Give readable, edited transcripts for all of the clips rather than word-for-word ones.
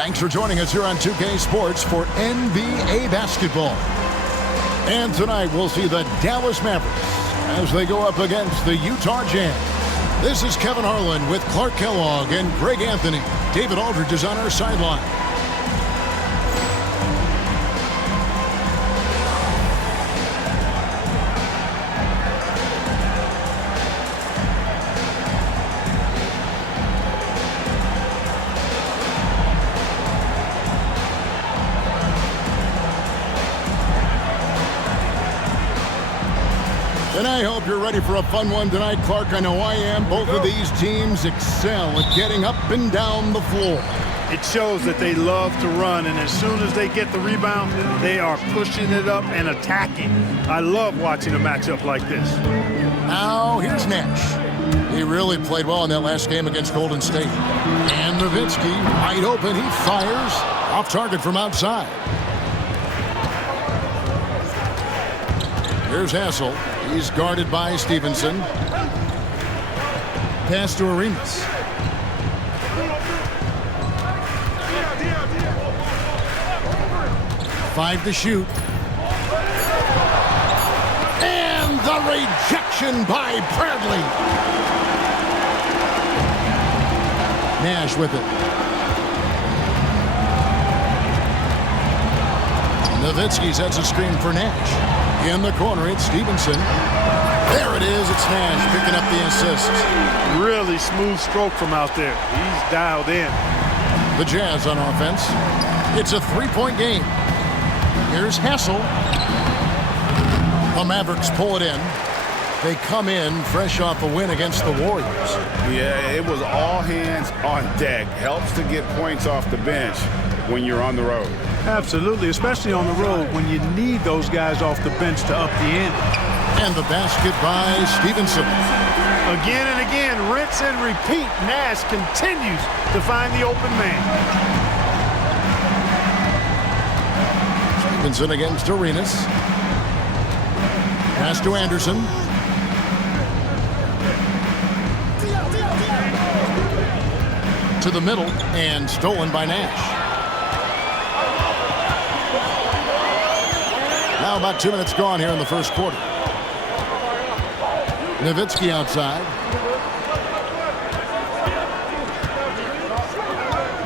Thanks for joining us here on 2K Sports for NBA basketball. And tonight we'll see the Dallas Mavericks as they go up against the Utah Jazz. This is Kevin Harlan with Clark Kellogg and Greg Anthony. David Aldridge is on our sideline. And I hope you're ready for a fun one tonight, Clark. I know I am. Both of these teams excel at getting up and down the floor. It shows that they love to run, and as soon as they get the rebound, they are pushing it up and attacking. I love watching a matchup like this. Now, here's Nash. He really played well in that last game against Golden State. And Nowitzki, wide open, he fires. Off target from outside. Here's Hassel. He's guarded by Stevenson. Pass to Arenas. Five to shoot. And the rejection by Bradley. Nash with it. Nowitzki sets a screen for Nash. In the corner, it's Stevenson. There it is. It's Nash picking up the assist. Really smooth stroke from out there. He's dialed in. The Jazz on offense. It's a three-point game. Here's Hassel. The Mavericks pull it in. They come in fresh off a win against the Warriors. Yeah, it was all hands on deck. Helps to get points off the bench when you're on the road. Absolutely, especially on the road when you need those guys off the bench to up the ante. And the basket by Stevenson. Again and again, rinse and repeat. Nash continues to find the open man. Stevenson against Arenas. Pass to Anderson. To the middle and stolen by Nash. Now about 2 minutes gone here in the first quarter. Nowitzki outside.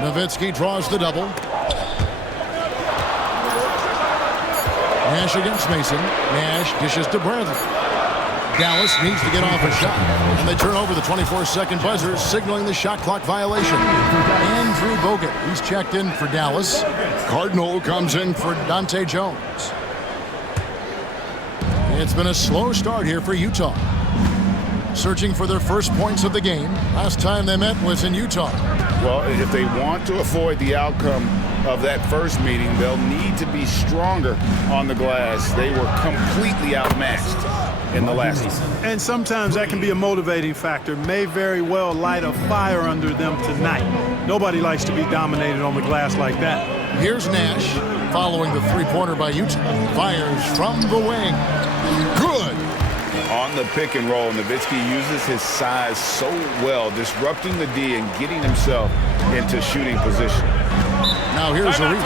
Nowitzki draws the double. Nash against Mason. Nash dishes to Bradley. Dallas needs to get off a shot. And they turn over the 24-second buzzer, signaling the shot clock violation. Andrew Bogut, he's checked in for Dallas. Cardinal comes in for Dante Jones. It's been a slow start here for Utah. Searching for their first points of the game. Last time they met was in Utah. Well, if they want to avoid the outcome of that first meeting, they'll need to be stronger on the glass. They were completely outmatched in the last season. And sometimes that can be a motivating factor. May very well light a fire under them tonight. Nobody likes to be dominated on the glass like that. Here's Nash following the three-pointer by Utah. Fires from the wing. Good. On the pick and roll, Nowitzki uses his size so well, disrupting the D and getting himself into shooting position. Now here's Arenas.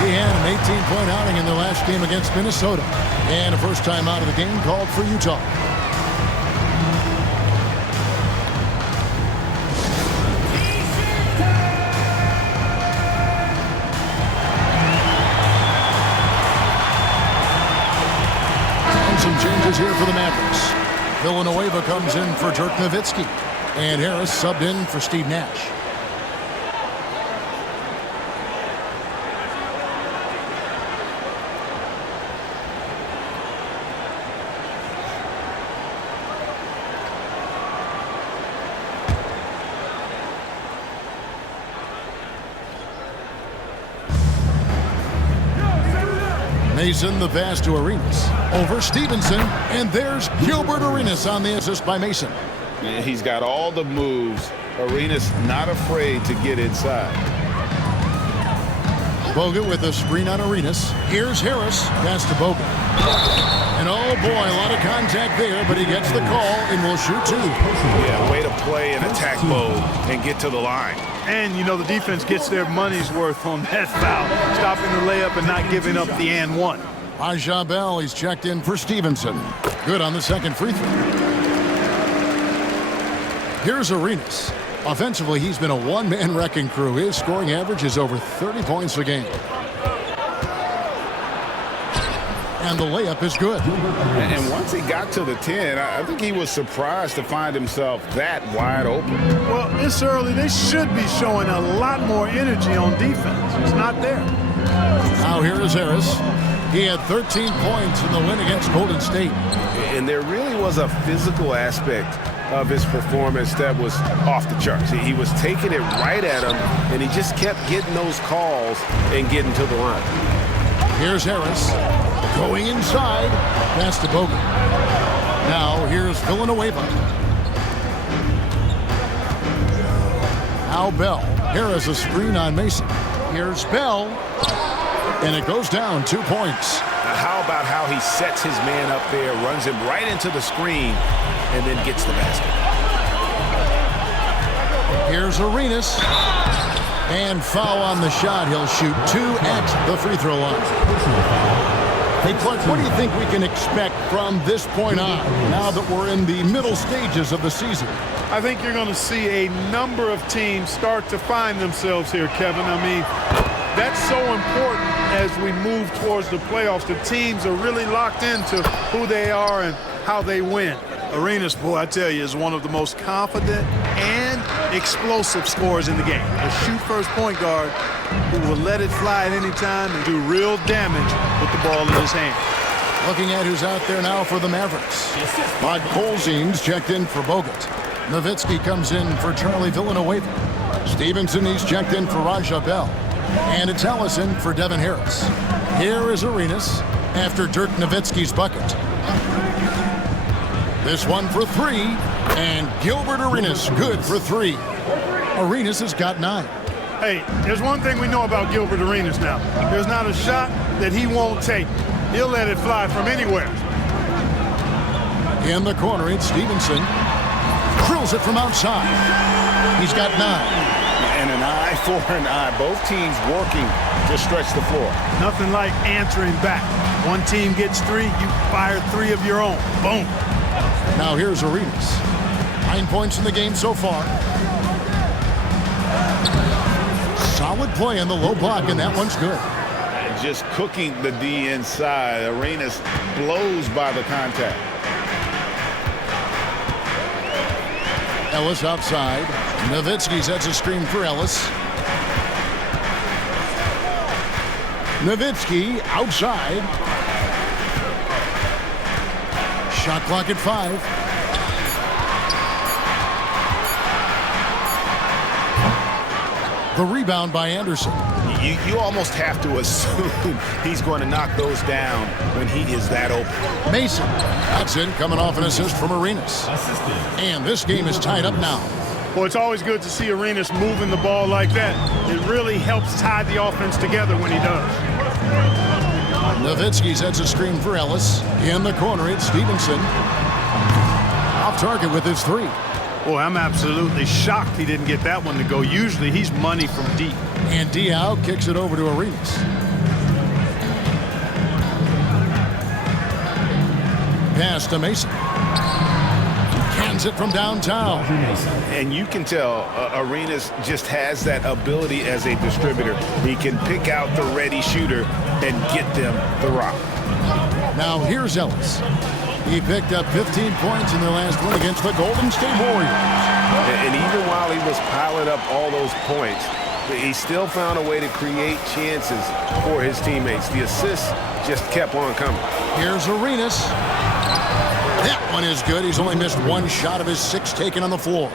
He had an 18-point outing in the last game against Minnesota. And a first time out of the game called for Utah. Some changes here for the Mavericks. Villanueva comes in for Dirk Nowitzki. And Harris subbed in for Steve Nash. Mason the pass to Arenas. Over Stevenson, and there's Gilbert Arenas on the assist by Mason. He's got all the moves. Arenas not afraid to get inside. Bogut with a screen on Arenas. Here's Harris. Pass to Bogut. And And oh boy, a lot of contact there, but he gets the call and will shoot 2. Yeah, way to play in attack mode and get to the line. And, you know, the defense gets their money's worth on that foul, stopping the layup and not giving up the and one. Bell, he's checked in for Stevenson. Good on the second free throw. Here's Arenas. Offensively, he's been a one-man wrecking crew. His scoring average is over 30 points a game. And the layup is good. And once he got to the 10, I think he was surprised to find himself that wide open. Well, this early, they should be showing a lot more energy on defense. It's not there. Now here is Harris. He had 13 points in the win against Golden State. And there really was a physical aspect of his performance that was off the charts. He was taking it right at him, and he just kept getting those calls and getting to the line. Here's Harris. Going inside, pass to Bogut. Now here's Villanueva. Now Bell. Harris a screen on Mason. Here's Bell. And it goes down 2 points. How about how he sets his man up there, runs him right into the screen, and then gets the basket. Here's Arenas. And foul on the shot. He'll shoot 2 at the free throw line. Hey, Clark, what do you think we can expect from this point on, now that we're in the middle stages of the season? I think you're going to see a number of teams start to find themselves here, Kevin. I mean, that's so important as we move towards the playoffs. The teams are really locked into who they are and how they win. Arenas, boy, I tell you, is one of the most confident and explosive scorers in the game. A shoot-first point guard who will let it fly at any time and do real damage with the ball in his hand. Looking at who's out there now for the Mavericks. Rod Colzine's checked in for Bogut. Nowitzki comes in for Charlie Villanueva. Stevenson, he's checked in for Bell. And it's Ellison for Devin Harris. Here is Arenas after Dirk Nowitzki's bucket. This one for 3, and Gilbert Arenas good for 3. Arenas has got 9. Hey, there's one thing we know about Gilbert Arenas now. There's not a shot that he won't take. He'll let it fly from anywhere. In the corner, it's Stevenson. Drills it from outside. He's got 9. And an eye for an eye. Both teams working to stretch the floor. Nothing like answering back. One team gets 3, you fire 3 of your own. Boom. Now here's Arenas. 9 points in the game so far. Solid play in the low block, and that one's good. And just cooking the D inside. Arenas blows by the contact. Ellis outside. Nowitzki sets a screen for Ellis. Nowitzki outside. Shot clock at 5. The rebound by Anderson. You almost have to assume he's going to knock those down when he is that open. Mason. That's it, coming off an assist from Arenas. And this game is tied up now. Well, it's always good to see Arenas moving the ball like that. It really helps tie the offense together when he does. Nowitzki sets a screen for Ellis. In the corner, it's Stevenson. Off target with his 3. Boy, I'm absolutely shocked he didn't get that one to go. Usually he's money from deep. And Diao kicks it over to Arenas. Pass to Mason. Cans it from downtown. And you can tell Arenas just has that ability as a distributor. He can pick out the ready shooter and get them the rock. Now here's Ellis. He picked up 15 points in their last win against the Golden State Warriors. And even while he was piling up all those points, he still found a way to create chances for his teammates. The assists just kept on coming. Here's Arenas. That one is good. He's only missed 1 shot of his 6 taken on the floor.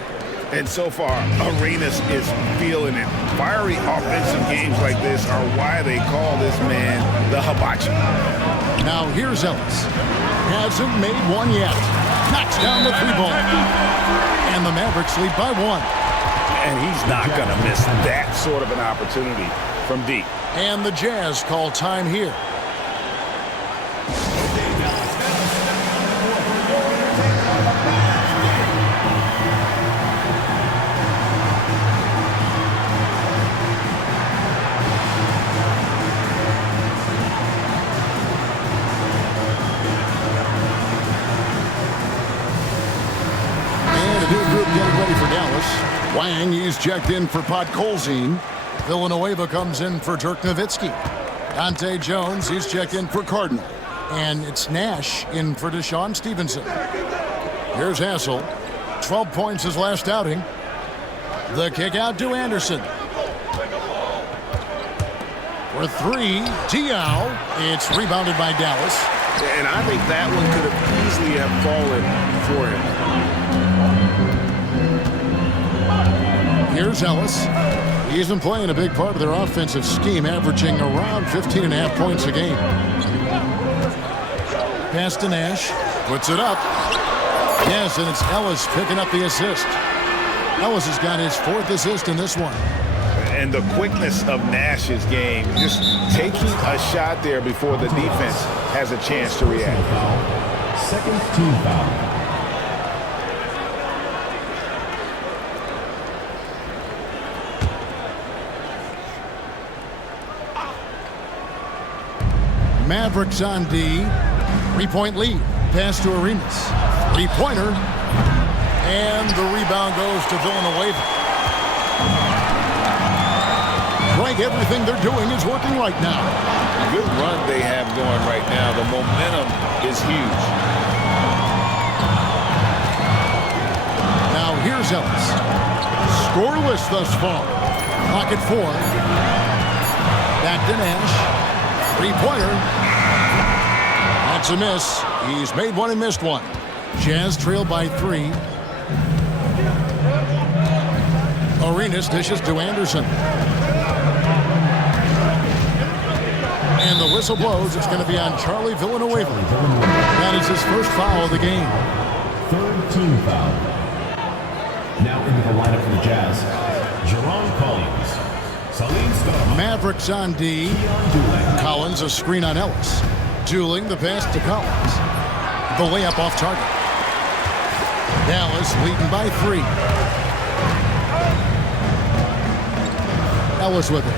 And so far, Arenas is feeling it. Fiery offensive games like this are why they call this man the hibachi. Now here's Ellis. Hasn't made one yet. Knocks down the 3-ball. And the Mavericks lead by 1. And he's not going to miss that sort of an opportunity from deep. And the Jazz call time here. Wang, he's checked in for Podkolzin. Villanueva comes in for Dirk Nowitzki. Dante Jones, he's checked in for Cardinal. And it's Nash in for Deshaun Stevenson. Here's Hassel. 12 points his last outing. The kick out to Anderson. For three, Diao. It's rebounded by Dallas. And I think that one could have easily have fallen for him. Here's Ellis. He's been playing a big part of their offensive scheme, averaging around 15.5 points a game. Pass to Nash. Puts it up. Yes, and it's Ellis picking up the assist. Ellis has got his 4th assist in this one. And the quickness of Nash's game, just taking a shot there before the defense has a chance to react. Second team foul. Mavericks on D. 3-point lead. Pass to Arenas. 3-pointer. And the rebound goes to Villanueva. Greg, everything they're doing is working right now. Good run they have going right now. The momentum is huge. Now here's Ellis. Scoreless thus far. Clock at 4. Back to Nash. 3-pointer. That's a miss. He's made one and missed one. Jazz trail by 3. Arenas dishes to Anderson. And the whistle blows. It's going to be on Charlie Villanueva. That is his first foul of the game. 3rd team foul. Now into the lineup for the Jazz, Jerome Collins. Mavericks on D. Collins a screen on Ellis. Dooling the pass to Collins. The layup off target. Dallas leading by 3. Ellis with it.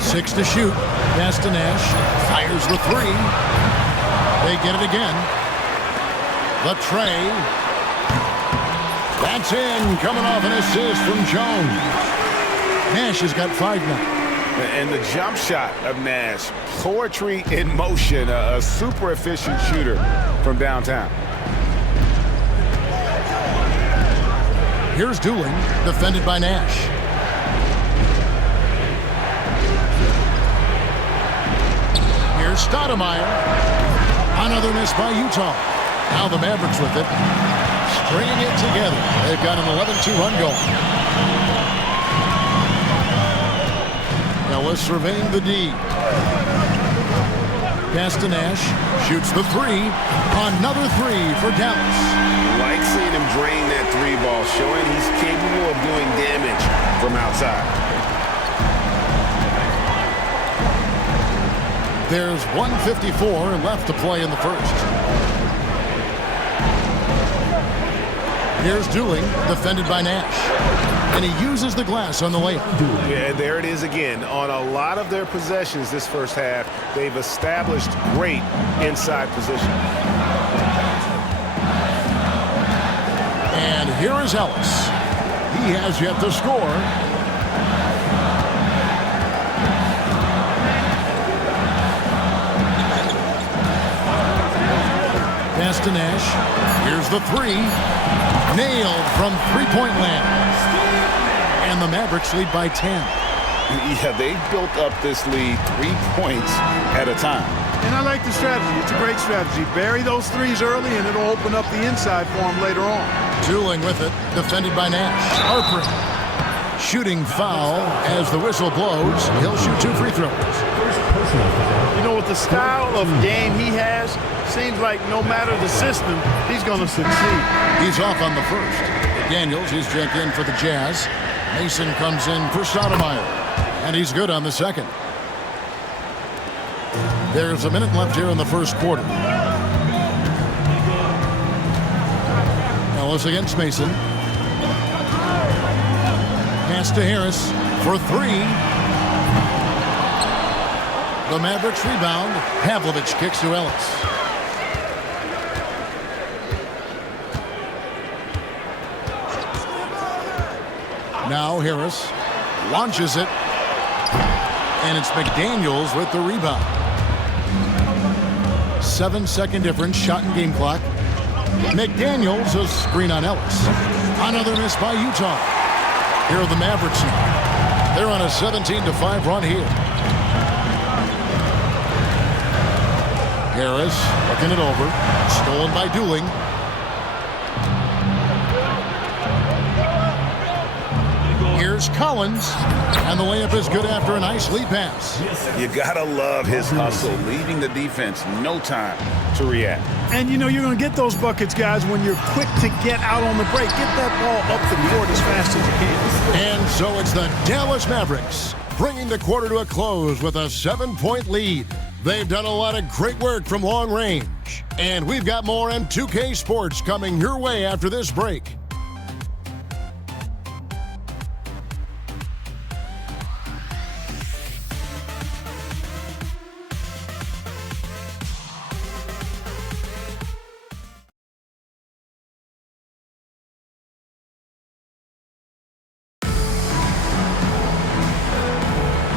Six to shoot. Pass to Nash. Fires the 3. They get it again. The tray. That's in. Coming off an assist from Jones. Nash has got 5 now. And the jump shot of Nash. Poetry in motion. A super efficient shooter from downtown. Here's Dooling. Defended by Nash. Here's Stoudemire. Another miss by Utah. Now the Mavericks with it. Stringing it together. They've got an 11-2 run going. Ellis surveying the D. Pass to Nash. Shoots the 3. Another 3 for Dallas. Like seeing him drain that 3 ball, showing he's capable of doing damage from outside. There's 1:54 left to play in the first. Here's Dooling, defended by Nash. And he uses the glass on the layup. Yeah, there it is again. On a lot of their possessions this first half, they've established great inside position. And here is Ellis. He has yet to score. Pass to Nash. Here's the 3. Nailed from 3-point land. And the Mavericks lead by 10. Yeah, they built up this lead 3 points at a time. And I like the strategy. It's a great strategy. Bury those 3s early, and it'll open up the inside for them later on. Dooling with it. Defended by Nash. Harper. Shooting foul as the whistle blows. He'll shoot 2 free throws. You know, with the style of game he has, seems like no matter the system, he's going to succeed. He's off on the first. Daniels, he's checked in for the Jazz. Mason comes in for Stoudemire. And he's good on the second. There's a minute left here in the first quarter. Ellis against Mason. Pass to Harris for 3. The Mavericks rebound. Pavlovich kicks to Ellis. Now Harris launches it. And it's McDaniels with the rebound. 7-second difference, shot and game clock. McDaniels, a screen on Ellis. Another miss by Utah. Here are the Mavericks now. They're on a 17-5 run here. Harris looking it over. Stolen by Dooling. Here's Collins. And the layup is good after a nice lead pass. You gotta love his hustle, leaving the defense no time to react. And you know you're going to get those buckets, guys, when you're quick to get out on the break. Get that ball up the court as fast as you can. And so it's the Dallas Mavericks bringing the quarter to a close with a 7-point lead. They've done a lot of great work from long range. And we've got more M2K Sports coming your way after this break.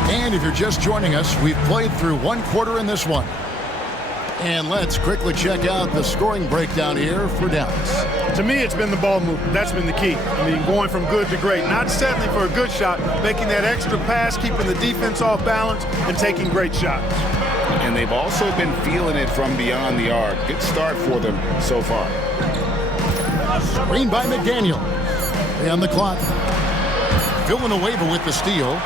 And if you're just joining us, we've played through one quarter in this one. And let's quickly check out the scoring breakdown here for Dallas. To me, it's been the ball movement. That's been the key. I mean, going from good to great. Not settling for a good shot, making that extra pass, keeping the defense off balance, and taking great shots. And they've also been feeling it from beyond the arc. Good start for them so far. Screen by McDaniel. On the clock. Villanueva with the steal.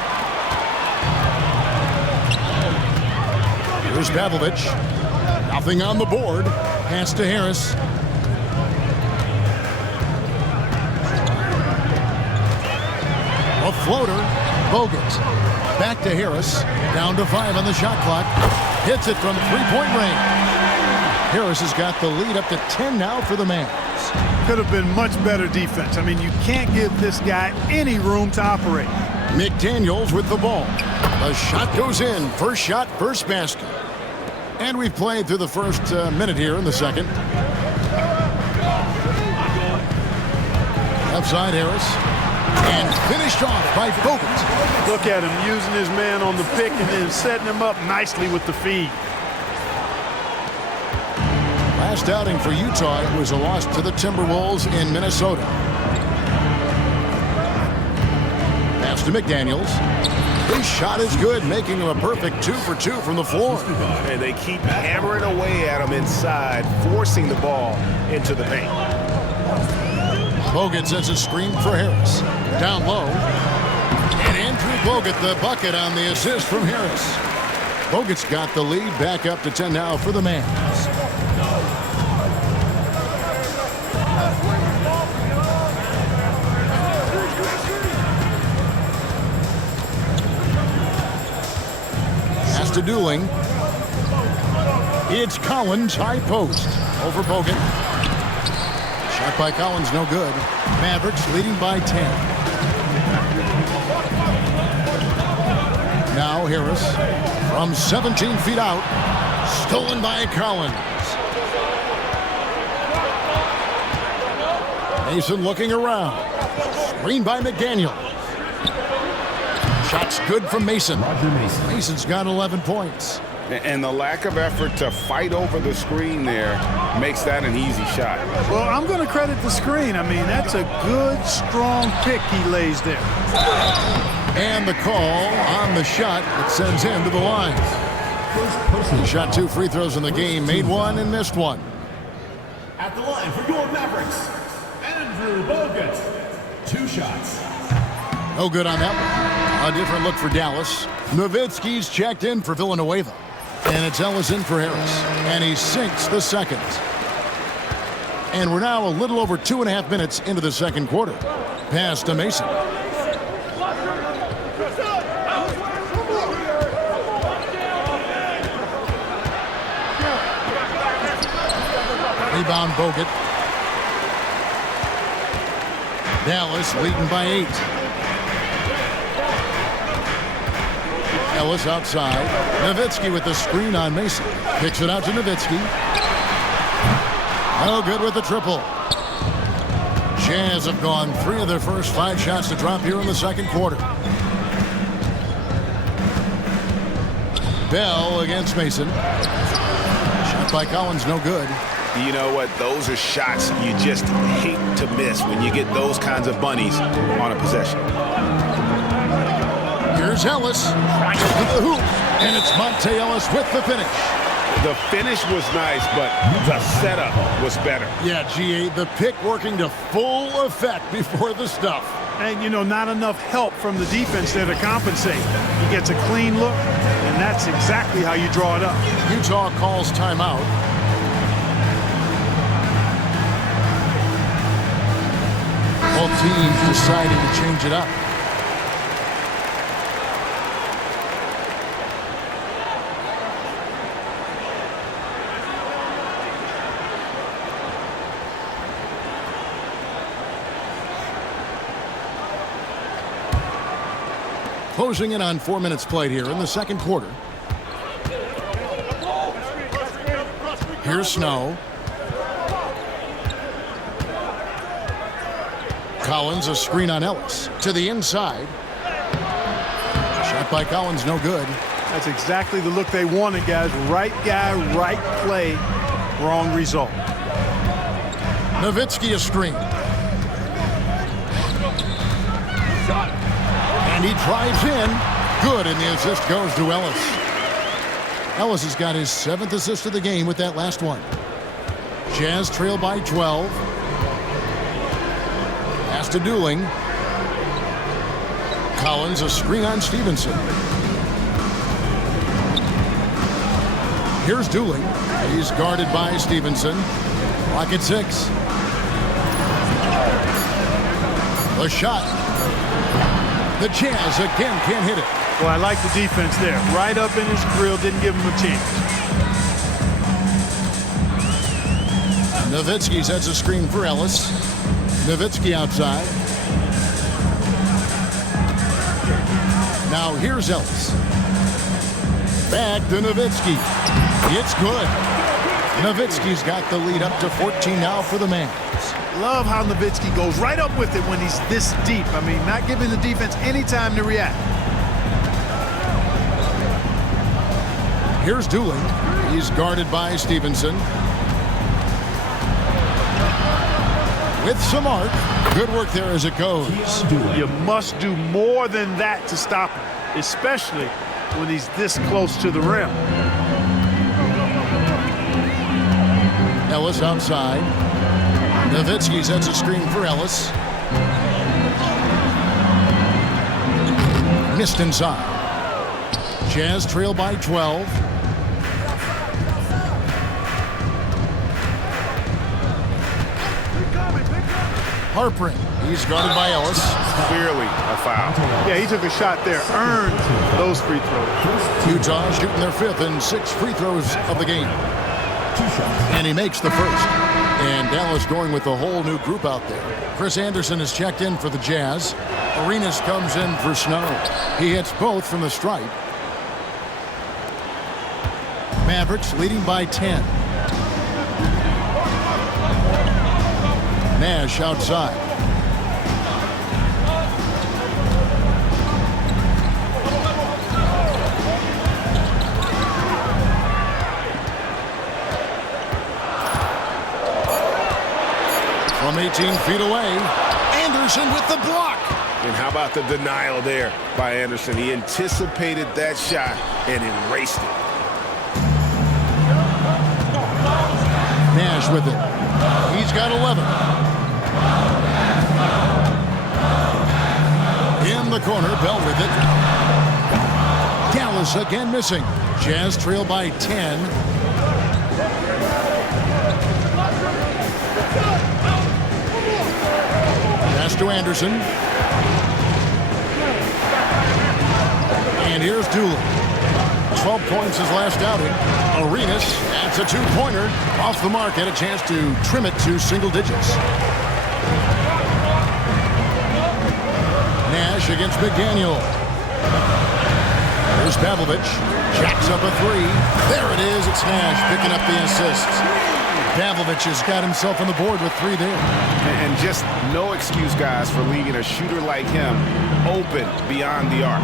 Here's Pavlovich. Nothing on the board. Pass to Harris. A floater. Bogut. Back to Harris. Down to 5 on the shot clock. Hits it from three-point range. Harris has got the lead up to 10 now for the Mavs. Could have been much better defense. I mean, you can't give this guy any room to operate. McDaniels with the ball. The shot goes in. First shot, first basket. And we've played through the first minute here in the second. Outside Harris. And finished off by Bogut. Look at him using his man on the pick and then setting him up nicely with the feed. Last outing for Utah was a loss to the Timberwolves in Minnesota. Pass to McDaniels. His shot is good, making him a perfect 2 for 2 from the floor. And they keep hammering away at him inside, forcing the ball into the paint. Bogut sends a screen for Harris. Down low. And Andrew Bogut, the bucket on the assist from Harris. Bogut's got the lead back up to 10 now for the Mavs. To Dooling. It's Collins, high post. Over Bogut. Shot by Collins, no good. Mavericks leading by 10. Now Harris from 17 feet out. Stolen by Collins. Mason looking around. Screen by McDaniel. Shot's good from Mason. Mason's got 11 points. And the lack of effort to fight over the screen there makes that an easy shot. Well, I'm going to credit the screen. I mean, that's a good, strong pick he lays there. And the call on the shot that sends him to the line. He shot 2 free throws in the game, made 1 and missed 1. At the line for your Mavericks, Andrew Bogut. 2 shots. No good on that one. A different look for Dallas. Nowitzki's checked in for Villanueva. And it's Ellis in for Harris. And he sinks the second. And we're now a little over 2.5 minutes into the second quarter. Pass to Mason. Rebound Bogut. Dallas leading by 8. Ellis outside. Nowitzki with the screen on Mason. Kicks it out to Nowitzki. No good with the triple. Jazz have gone 3 of their first 5 shots to drop here in the second quarter. Bell against Mason. Shot by Collins, no good. You know what? Those are shots you just hate to miss when you get those kinds of bunnies on a possession. Here's Ellis to the hoop, and it's Monte Ellis with the finish. The finish was nice, but the setup was better. Yeah, GA, the pick working to full effect before the stuff. And, you know, not enough help from the defense there to compensate. He gets a clean look, and that's exactly how you draw it up. Utah calls timeout. Both teams deciding to change it up. Closing in on 4 minutes played here in the second quarter. Here's Snow. Collins, a screen on Ellis. To the inside. Shot by Collins, no good. That's exactly the look they wanted, guys. Right guy, right play, wrong result. Nowitzki a screen. And he drives in. Good, and the assist goes to Ellis. Ellis has got his 7th assist of the game with that last one. Jazz trail by 12. Pass to Dooling. Collins a screen on Stevenson. Here's Dooling. He's guarded by Stevenson. Clock at 6. The shot. The Jazz again can't hit it. Well, I like the defense there. Right up in his grill, didn't give him a chance. Nowitzki sets a screen for Ellis. Nowitzki outside. Now here's Ellis. Back to Nowitzki. It's good. Nowitzki's got the lead up to 14 now for the Mavs. Love how Nowitzki goes right up with it when he's this deep. I mean, not giving the defense any time to react. Here's Dooling. He's guarded by Stevenson. With some arc. Good work there as it goes. You must do more than that to stop him, especially when he's this close to the rim. Ellis outside. Nowitzki sets a screen for Ellis. Missed inside. Jazz trail by 12. Harpering. He's guarded by Ellis. Clearly a foul. Yeah, he took a shot there. Earned those free throws. Utah shooting their 5th and 6th free throws of the game. And he makes the first. And Dallas going with a whole new group out there. Chris Anderson has checked in for the Jazz. Arenas comes in for Snow. He hits both from the stripe. Mavericks leading by 10. Nash outside. From 18 feet away, Anderson with the block. And how about the denial there by Anderson? He anticipated that shot and erased it. Nash with it. He's got 11. In the corner, Bell with it. Dallas again missing. Jazz trail by 10. Pass to Anderson. And here's Doolin. 12 points his last outing. Arenas, that's a 2-pointer. Off the mark, had a chance to trim it to single digits. Nash against McDaniel. Here's Pavlovich. Jacks up a three. There it is. It's Nash picking up the assist. Pavlovich has got himself on the board with 3 there. And just no excuse, guys, for leaving a shooter like him open beyond the arc.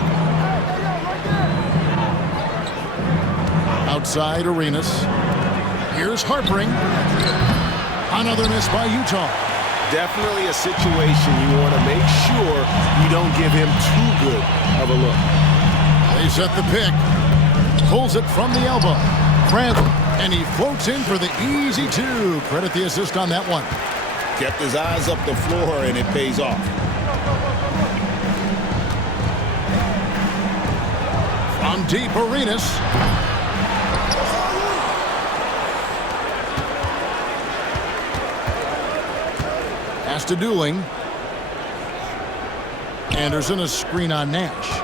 Outside Arenas. Here's Harpering. Another miss by Utah. Definitely a situation you want to make sure you don't give him too good of a look. They set the pick. Pulls it from the elbow. Bradley. And he floats in for the easy 2. Credit the assist on that one. Kept his eyes up the floor, and it pays off. From deep, Arenas. Pass to Dooling. Anderson, a screen on Nash.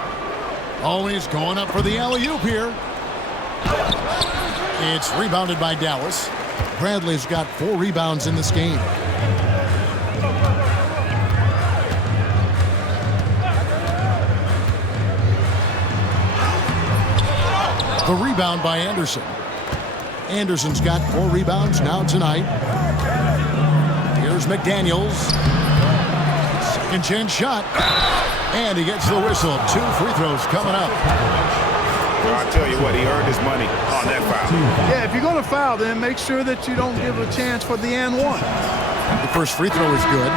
Oh, he's going up for the alley-oop here. It's rebounded by Dallas. Bradley's got 4 rebounds in this game. The rebound by Anderson. Anderson's got 4 rebounds now tonight. Here's McDaniels. Second chance shot. And he gets the whistle. 2 free throws coming up. Well, I'll tell you what, he earned his money on that foul. Yeah, if you're going to foul, then make sure that you don't give a chance for the and one. The first free throw is good.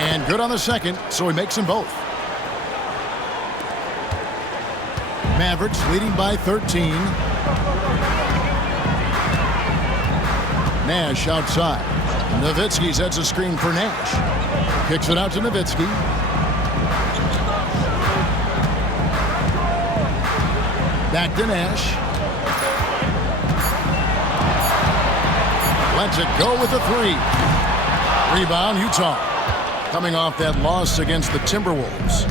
And good on the second, so he makes them both. Mavericks leading by 13. Nash outside. Nowitzki sets a screen for Nash. Kicks it out to Nowitzki. Back to Nash. Lets it go with a 3. Rebound, Utah. Coming off that loss against the Timberwolves.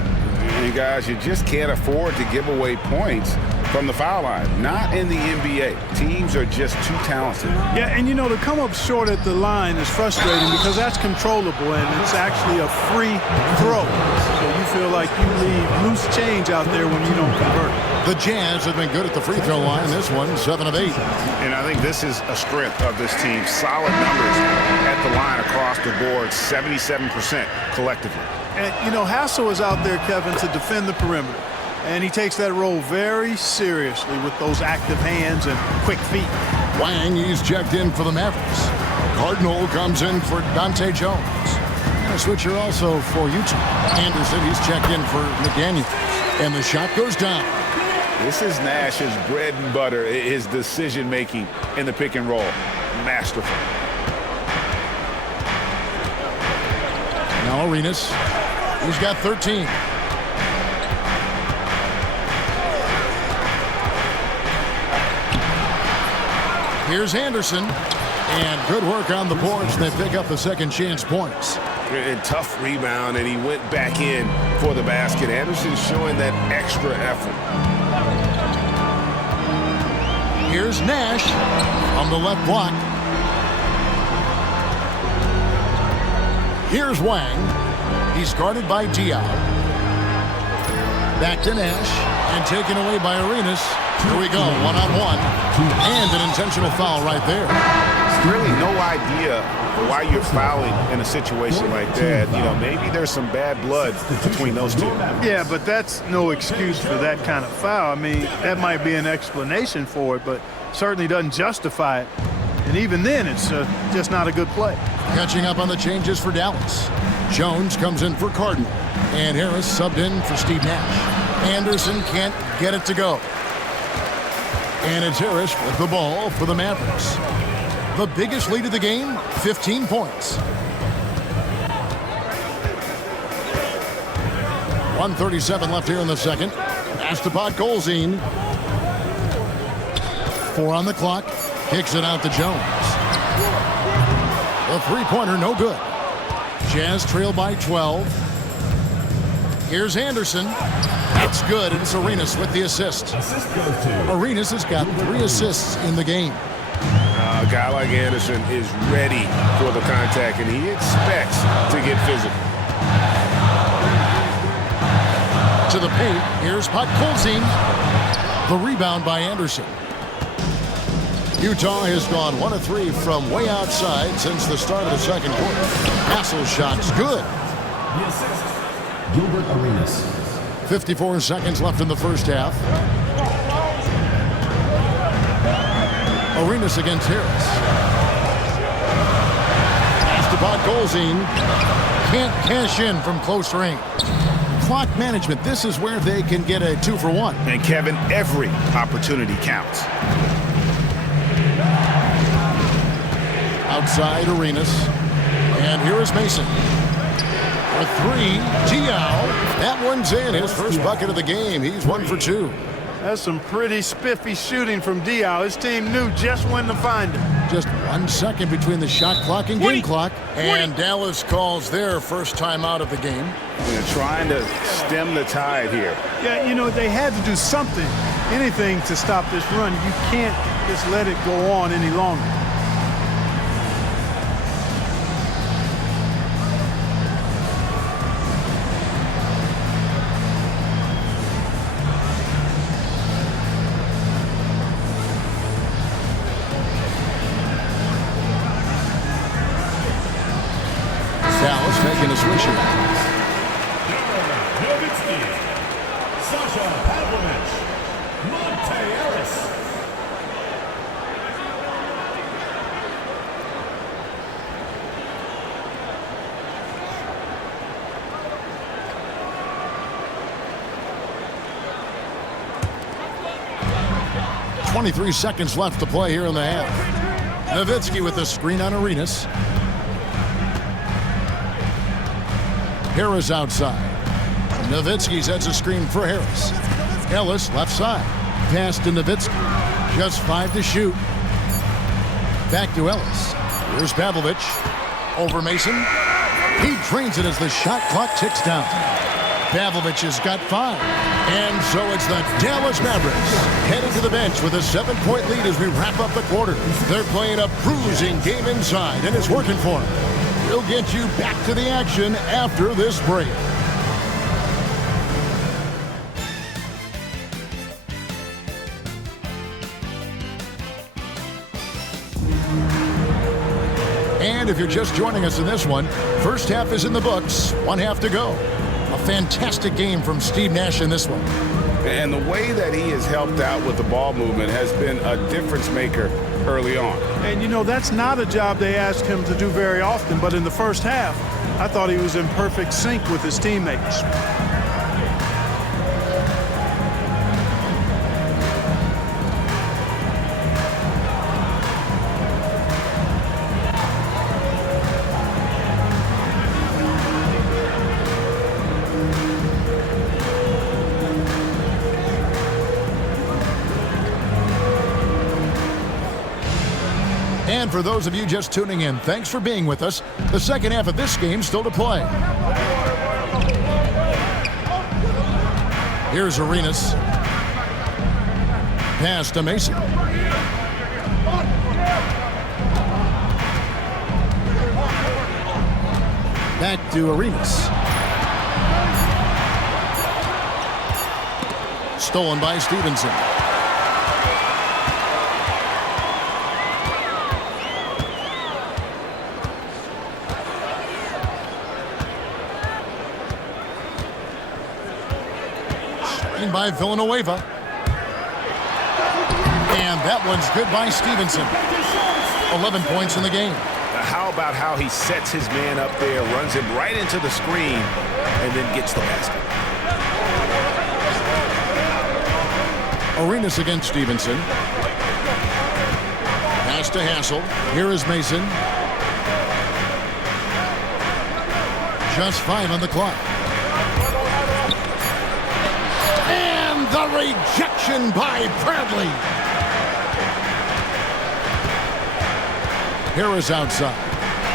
You guys, you just can't afford to give away points from the foul line. Not in the NBA. Teams are just too talented. Yeah, and you know, to come up short at the line is frustrating because that's controllable and it's actually a free throw. So you feel like you leave loose change out there when you don't convert. The Jazz have been good at the free throw line. This one, 7 of 8. And I think this is a strength of this team. Solid numbers at the line across the board, 77% collectively. And, you know, Hassel is out there, Kevin, to defend the perimeter. And he takes that role very seriously with those active hands and quick feet. Wang, he's checked in for the Mavericks. Cardinal comes in for Dante Jones. And a switcher also for Utah. Anderson, he's checked in for McDaniels. And the shot goes down. This is Nash's bread and butter, his decision-making in the pick and roll. Masterful. Now Arenas. He's got 13. Here's Anderson. And good work on the boards. They pick up the second chance points. And tough rebound, and he went back in for the basket. Anderson showing that extra effort. Here's Nash on the left block. Here's Wang. He's guarded by Diaw. Back to Nash and taken away by Arenas. Here we go, one-on-one. And an intentional foul right there. Really no idea why you're fouling in a situation like that. You know, maybe there's some bad blood between those two. Yeah, but that's no excuse for that kind of foul. I mean, that might be an explanation for it, but certainly doesn't justify it. And even then, it's just not a good play. Catching up on the changes for Dallas. Jones comes in for Cardinal. And Harris subbed in for Steve Nash. Anderson can't get it to go. And it's Harris with the ball for the Mavericks. The biggest lead of the game, 15 points. 1:37 left here in the second. Pass to Podkolzin. 4 on the clock. Kicks it out to Jones. The three-pointer, no good. Jazz trail by 12. Here's Anderson. That's good, and it's Arenas with the assist. Arenas has got 3 assists in the game. A guy like Anderson is ready for the contact, and he expects to get physical. To the paint. Here's Podkolzin. The rebound by Anderson. Utah has gone 1 of 3 from way outside since the start of the second quarter. Hassel shot's good. The assist, Gilbert Arenas. 54 seconds left in the first half. Arenas against Harris. Pass to Podkolzin. Can't cash in from close range. Clock management, this is where they can get a 2-for-1. And Kevin, every opportunity counts. Outside Arenas. And here is Mason. For 3, Diao. That one's in. His first bucket of the game. He's 1 for 2. That's some pretty spiffy shooting from Diao. His team knew just when to find him. Just 1 second between the shot clock and game clock. And Dallas calls their first time out of the game. They're trying to stem the tide here. Yeah, you know, they had to do something, anything to stop this run. You can't just let it go on any longer. Dallas making a switch here. Sasha Pavlovich, MyNBAEra. 23 seconds left to play here in the half. Nowitzki with the screen on Arenas. Harris outside. Nowitzki sets a screen for Harris. Ellis left side. Pass to Nowitzki. Just 5 to shoot. Back to Ellis. Here's Pavlovich. Over Mason. He drains it as the shot clock ticks down. Pavlovich has got 5. And so it's the Dallas Mavericks heading to the bench with a 7-point lead as we wrap up the quarter. They're playing a bruising game inside, and it's working for them. We'll get you back to the action after this break. And if you're just joining us in this one, first half is in the books, 1 half to go. A fantastic game from Steve Nash in this one. And the way that he has helped out with the ball movement has been a difference maker early on. And, you know, that's not a job they ask him to do very often, but in the first half, I thought he was in perfect sync with his teammates. And for those of you just tuning in, thanks for being with us. The second half of this game still to play. Here's Arenas. Pass to Mason. Back to Arenas. Stolen by Stevenson. By Villanueva. And that one's good by Stevenson. 11 points in the game. How about how he sets his man up there, runs him right into the screen, and then gets the basket. Arenas against Stevenson. Pass to Hassel. Here is Mason. Just 5 on the clock. The rejection by Bradley. Harris outside.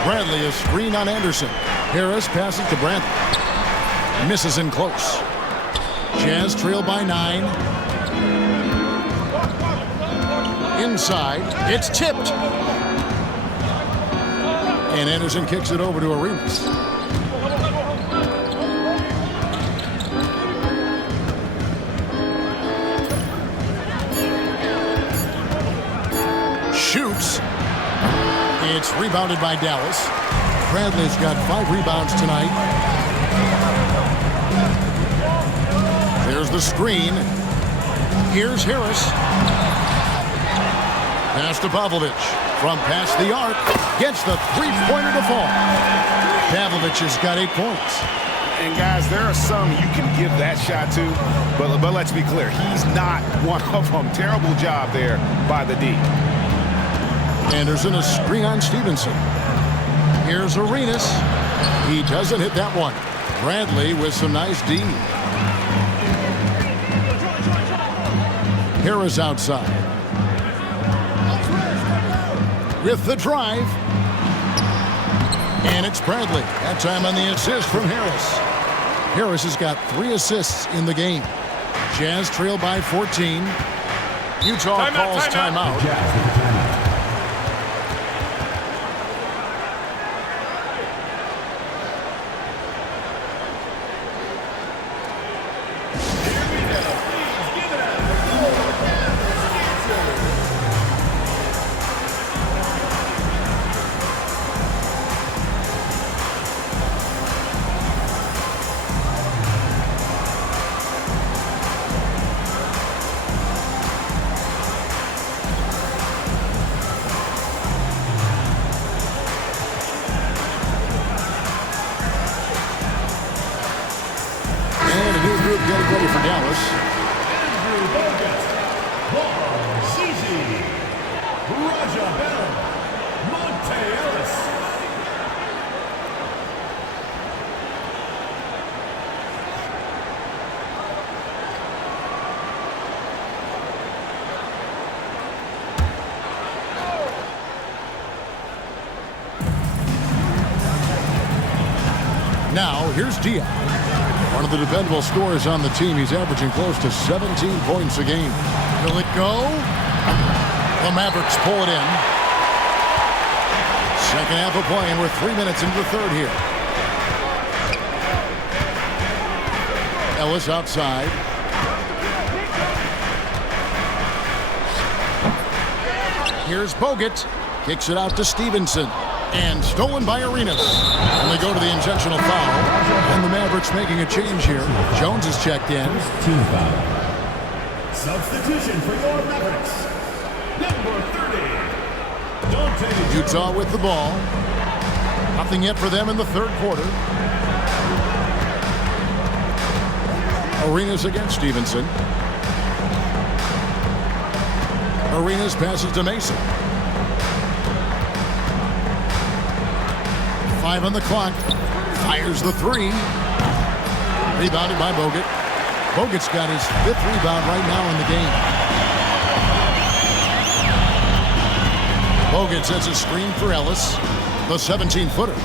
Bradley is screen on Anderson. Harris passes to Bradley. Misses in close. Jazz trail by 9. Inside. It's tipped. And Anderson kicks it over to Arenas. shoots. It's rebounded by Dallas. Bradley's got 5 rebounds tonight. There's the screen. Here's Harris. Pass to Pavlovic. From past the arc. Gets the three-pointer to fall. Pavlovic has got 8 points. And guys, there are some you can give that shot to, but let's be clear, he's not one of them. Terrible job there by the D. Anderson, a screen on Stevenson. Here's Arenas. He doesn't hit that one. Bradley with some nice D. Harris outside. With the drive. And it's Bradley. That time on the assist from Harris. Harris has got 3 assists in the game. Jazz trail by 14. Utah calls timeout. Getting ready for Dallas. Now, here's Diaz. One of the dependable scorers on the team. He's averaging close to 17 points a game. Will it go? The Mavericks pull it in. Second half of play, and we're 3 minutes into the third here. Ellis outside. Here's Bogut. Kicks it out to Stevenson. And stolen by Arenas. And they go to the intentional foul. And the Mavericks making a change here. Jones is checked in. Team foul. Substitution for your Mavericks. Number 30. Utah with the ball. Nothing yet for them in the third quarter. Arenas against Stevenson. Arenas passes to Mason. 5 on the clock. Fires the 3. Rebounded by Bogut. Bogut's got his 5th rebound right now in the game. Bogut sets a screen for Ellis. The 17-footer.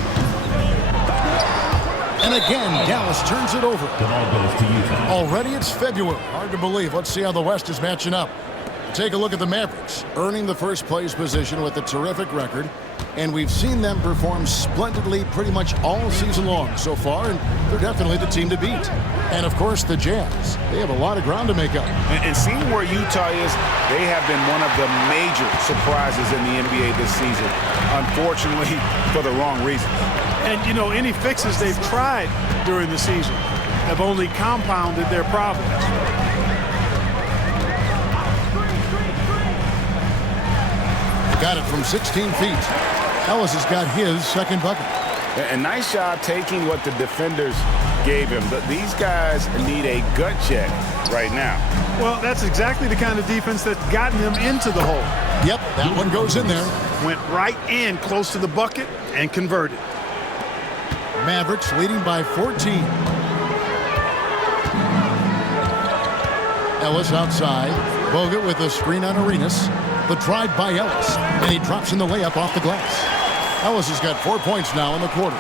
And again, Dallas turns it over. The ball goes to Utah. Already it's February. Hard to believe. Let's see how the West is matching up. Take a look at the Mavericks, earning the first place position with a terrific record. And we've seen them perform splendidly pretty much all season long so far, and they're definitely the team to beat. And, of course, the Jazz. They have a lot of ground to make up. And seeing where Utah is, they have been one of the major surprises in the NBA this season, unfortunately, for the wrong reasons. And, you know, any fixes they've tried during the season have only compounded their problems. Got it from 16 feet. Ellis has got his second bucket. A nice job taking what the defenders gave him. These guys need a gut check right now. Well, that's exactly the kind of defense that's gotten them into the hole. Yep, that one goes in there. Went right in close to the bucket and converted. Mavericks leading by 14. Ellis outside. Bogut with a screen on Arenas. The drive by Ellis, and he drops in the layup off the glass. Ellis has got 4 points now in the quarter.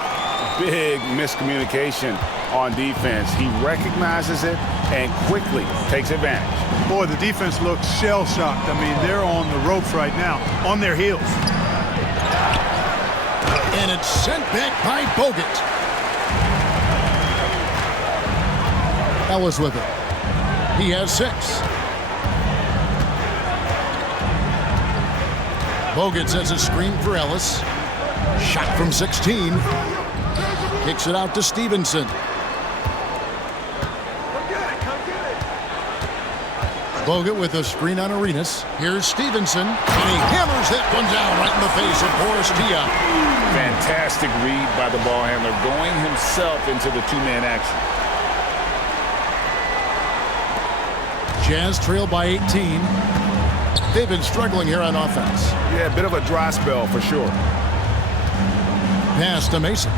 Big miscommunication on defense. He recognizes it and quickly takes advantage. Boy, the defense looks shell-shocked. I mean, they're on the ropes right now, on their heels. And it's sent back by Bogut. Ellis with it. He has 6. Bogut sets a screen for Ellis. Shot from 16. Kicks it out to Stevenson. Bogut with a screen on Arenas. Here's Stevenson, and he hammers that one down right in the face of Boris Dia. Fantastic read by the ball handler, going himself into the two-man action. Jazz trail by 18. They've been struggling here on offense. Yeah, a bit of a dry spell for sure. Pass to Mason.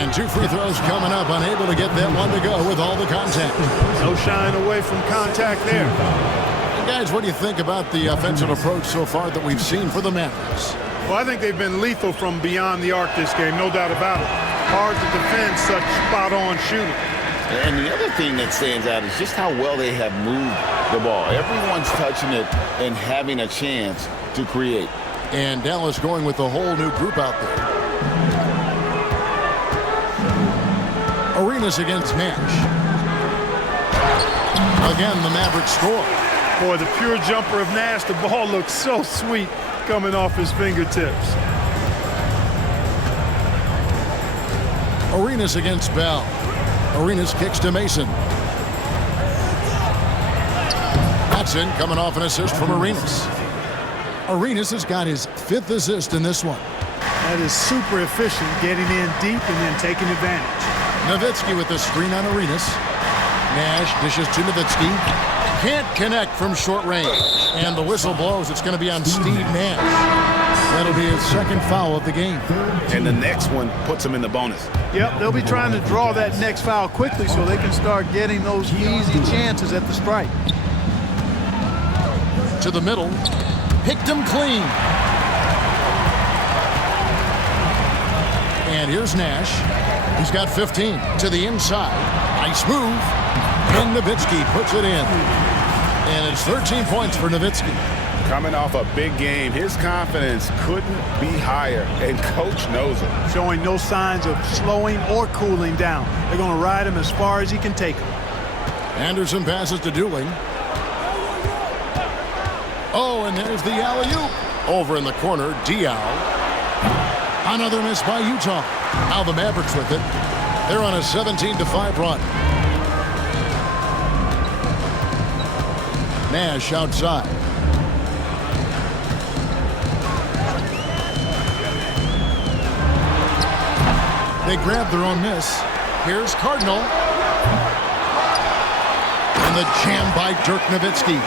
And 2 free throws coming up, unable to get that one to go with all the contact. No shying away from contact there. And guys, what do you think about the offensive approach so far that we've seen for the Mavericks? Well, I think they've been lethal from beyond the arc this game, no doubt about it. Hard to defend such spot-on shooting. And the other thing that stands out is just how well they have moved the ball. Everyone's touching it and having a chance to create. And Dallas going with a whole new group out there. Arenas against Nash. Again, the Mavericks score. Boy, the pure jumper of Nash, the ball looks so sweet coming off his fingertips. Arenas against Bell. Arenas kicks to Mason. Hudson coming off an assist from Arenas. Arenas has got his 5th assist in this one. That is super efficient, getting in deep and then taking advantage. Nowitzki with the screen on Arenas. Nash dishes to Nowitzki. Can't connect from short range. And the whistle blows. It's going to be on Steve Nash. That'll be his 2nd foul of the game. And the next one puts him in the bonus. Yep, they'll be trying to draw that next foul quickly so they can start getting those easy chances at the strike. To the middle. Picked him clean. And here's Nash. He's got 15 to the inside. Nice move. And Nowitzki puts it in. And it's 13 points for Nowitzki. Coming off a big game, his confidence couldn't be higher, and coach knows it. Showing no signs of slowing or cooling down. They're going to ride him as far as he can take him. Anderson passes to Dooling. Oh, and there's the alley-oop. Over in the corner, Diaw. Another miss by Utah. Now the Mavericks with it. They're on a 17-5 run. Nash outside. They grab their own miss. Here's Cardinal. And the jam by Dirk Nowitzki.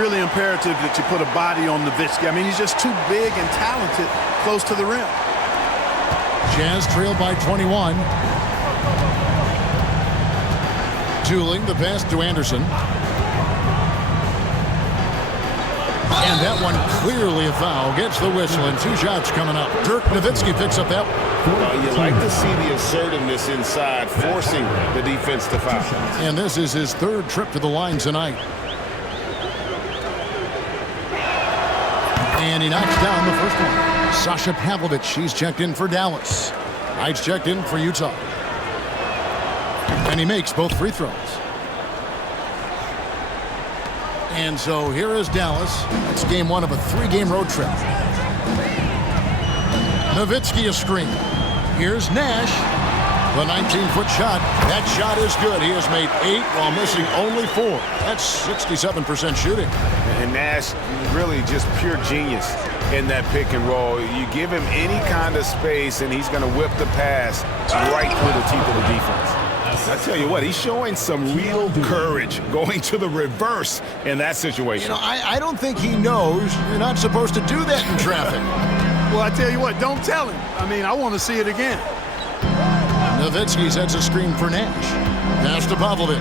Really imperative that you put a body on Nowitzki. I mean, he's just too big and talented close to the rim. Jazz trail by 21. Dooling the pass to Anderson. And that one clearly a foul. Gets the whistle and 2 shots coming up. Dirk Nowitzki picks up that one. You like to see the assertiveness inside, forcing the defense to foul. And this is his 3rd trip to the line tonight. And he knocks down the first one. Sasha Pavlovich, she's checked in for Dallas. Knight's checked in for Utah. And he makes both free throws. And so here is Dallas. It's game 1 of a 3-game road trip. Nowitzki a screen. Here's Nash. The 19-foot shot. That shot is good. He has made 8 while missing only 4. That's 67% shooting. And Nash really just pure genius in that pick and roll. You give him any kind of space and he's going to whip the pass right through the teeth of the defense. I tell you what, he's showing some real courage going to the reverse in that situation. You know, I don't think he knows you're not supposed to do that in traffic. Well, I tell you what, don't tell him. I mean, I want to see it again. Nowitzki sets a screen for Nash. Pass to Pavlovich.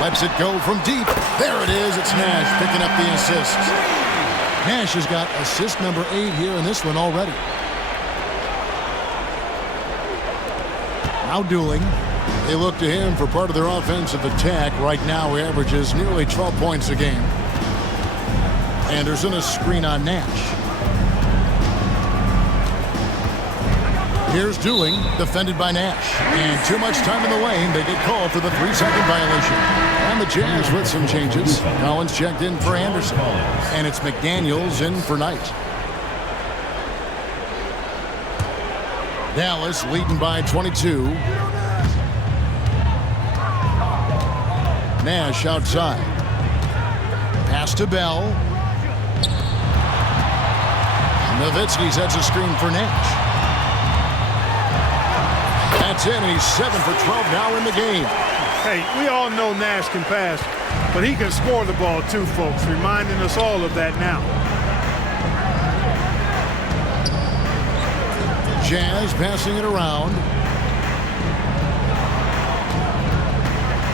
Lets it go from deep. There it is. It's Nash picking up the assist. Nash has got assist number 8 here in this one already. Now Dooling. They look to him for part of their offensive attack. Right now, he averages nearly 12 points a game. Anderson a screen on Nash. Here's Dooling, defended by Nash. And too much time in the lane. They get called for the 3-second violation. And the Jazz with some changes. Collins checked in for Anderson. And it's McDaniels in for Knight. Dallas leading by 22. Nash outside. Pass to Bell. Nowitzki sets a screen for Nash. That's it, and he's 7 for 12 now in the game. Hey, we all know Nash can pass, but he can score the ball too, folks, reminding us all of that now. Jazz passing it around.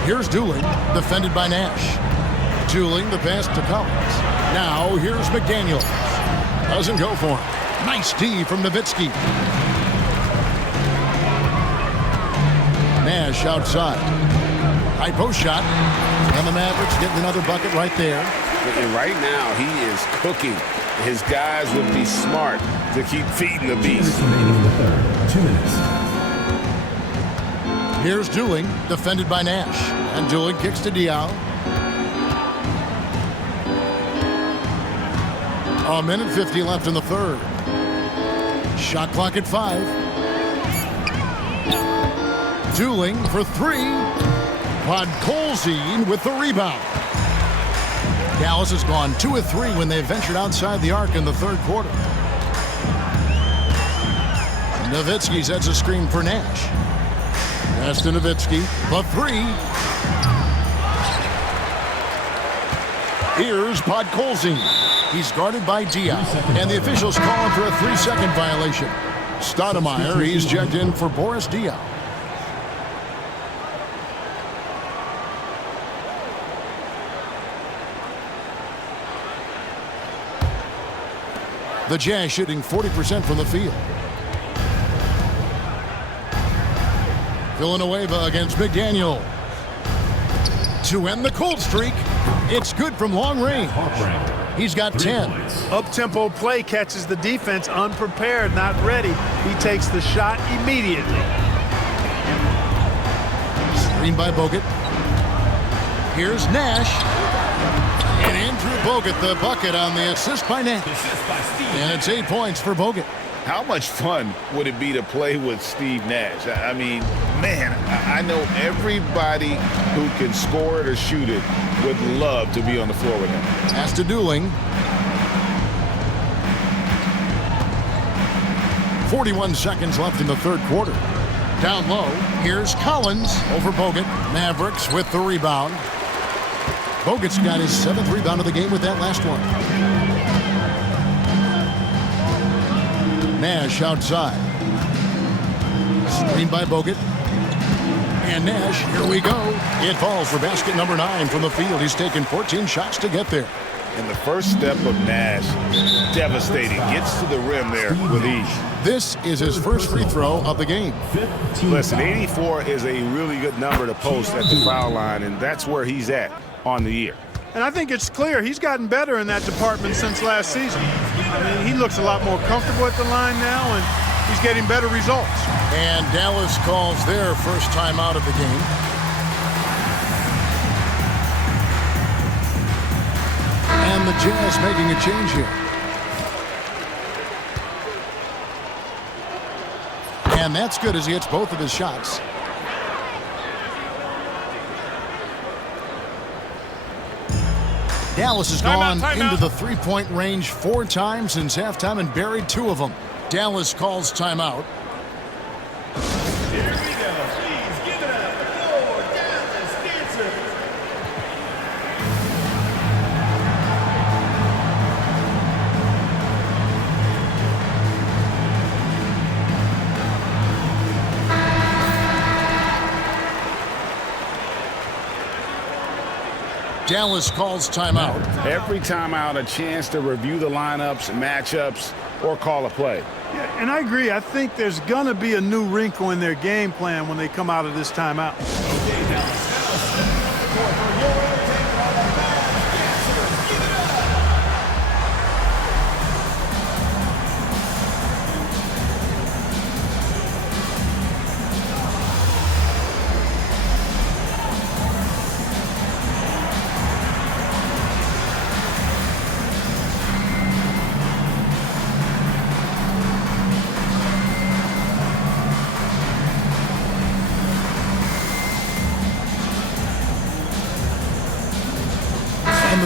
Here's Dooling, defended by Nash. Dooling, the pass to Collins. Now, here's McDaniels. Doesn't go for him. Nice D from Nowitzki. Nash outside. High post shot. And the Mavericks getting another bucket right there. And right now, he is cooking. His guys would be smart to keep feeding the beast. Remaining in the third. 2 minutes. Here's Dooling, defended by Nash. And Dooling kicks to Diaw. A minute 50 left in the third. Shot clock at 5. Dooling for 3. Podkolzin with the rebound. Dallas has gone 2 of 3 when they ventured outside the arc in the third quarter. Nowitzki sets a screen for Nash. Pass to Nowitzki. The 3. Here's Podkolzin. He's guarded by Diaw. And the officials call him for a 3-second violation. Stoudemire, he's checked in for Boris Diaw. The Jazz shooting 40% from the field. Villanueva against McDaniel. To end the cold streak, it's good from long range. He's got 10. Up-tempo play catches the defense unprepared, not ready. He takes the shot immediately. Screen by Bogut. Here's Nash. And Andrew Bogut, the bucket on the assist by Nash. And it's 8 points for Bogut. How much fun would it be to play with Steve Nash? I mean, man, I know everybody who can score it or shoot it would love to be on the floor with him. Pass to Dooling. 41 seconds left in the third quarter. Down low, here's Collins over Bogut. Mavericks with the rebound. Bogut's got his 7th rebound of the game with that last one. Nash outside. Screen by Bogut. And Nash, here we go. It falls for basket number 9 from the field. He's taken 14 shots to get there. And the first step of Nash, devastating. Gets to the rim there with ease. This is his first free throw of the game. Listen, 84 is a really good number to post at the foul line, and that's where he's at on the year. And I think it's clear he's gotten better in that department since last season. I mean, he looks a lot more comfortable at the line now, and he's getting better results. And Dallas calls their first time out of the game. And the Jazz making a change here. And that's good as he hits both of his shots. Dallas has gone into the three-point range 4 times since halftime and buried 2 of them. Dallas calls timeout. Here we go. Please give it up for Dallas Dancer. Dallas calls timeout. Every timeout, a chance to review the lineups, matchups, or call a play. Yeah, and I agree. I think there's going to be a new wrinkle in their game plan when they come out of this timeout.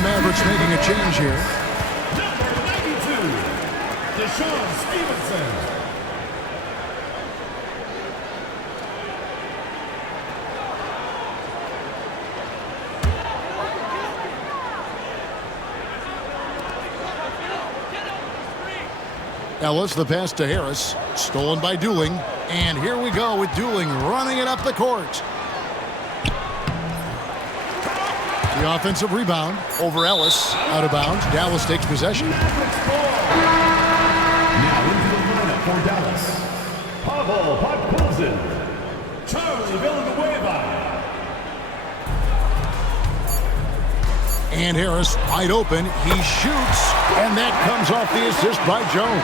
Mavericks making a change here. Ellis, the pass to Harris, stolen by Dooling, and here we go with Dooling running it up the court. The offensive rebound over Ellis, out of bounds. Dallas takes possession. Now into the lineup for Dallas, Pavel Podkolzin, Charlie Villanueva. And Harris wide open. He shoots, and that comes off the assist by Jones.